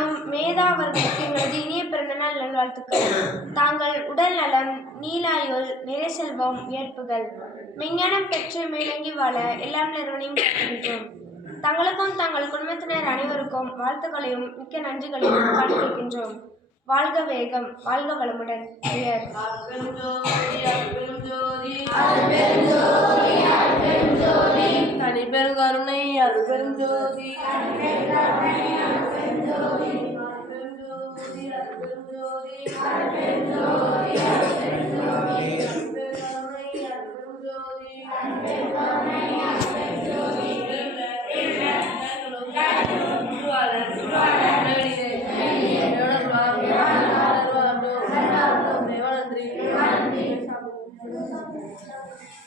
காணும் மேதா அவர்களுக்கு இனிய பிறந்தநாள் நல்வாழ்த்துக்கள். தாங்கள் உடல் நலம் நீலாயுள் நிறை செல்வம் ஏற்புகள். விஞ்ஞானம் பெற்று மேலங்கி வாழ எல்லாம் நிறுவனையும் கேட்கின்றோம் தங்களுக்கும் தங்கள் குடும்பத்தினர் அனைவருக்கும் வாழ்த்துக்களையும் மிக்க நன்றிகளையும் காண்பிக்கின்றோம். வாழ்க வேகம் வாழ்க வளமுடன். Kundozi, Thank you.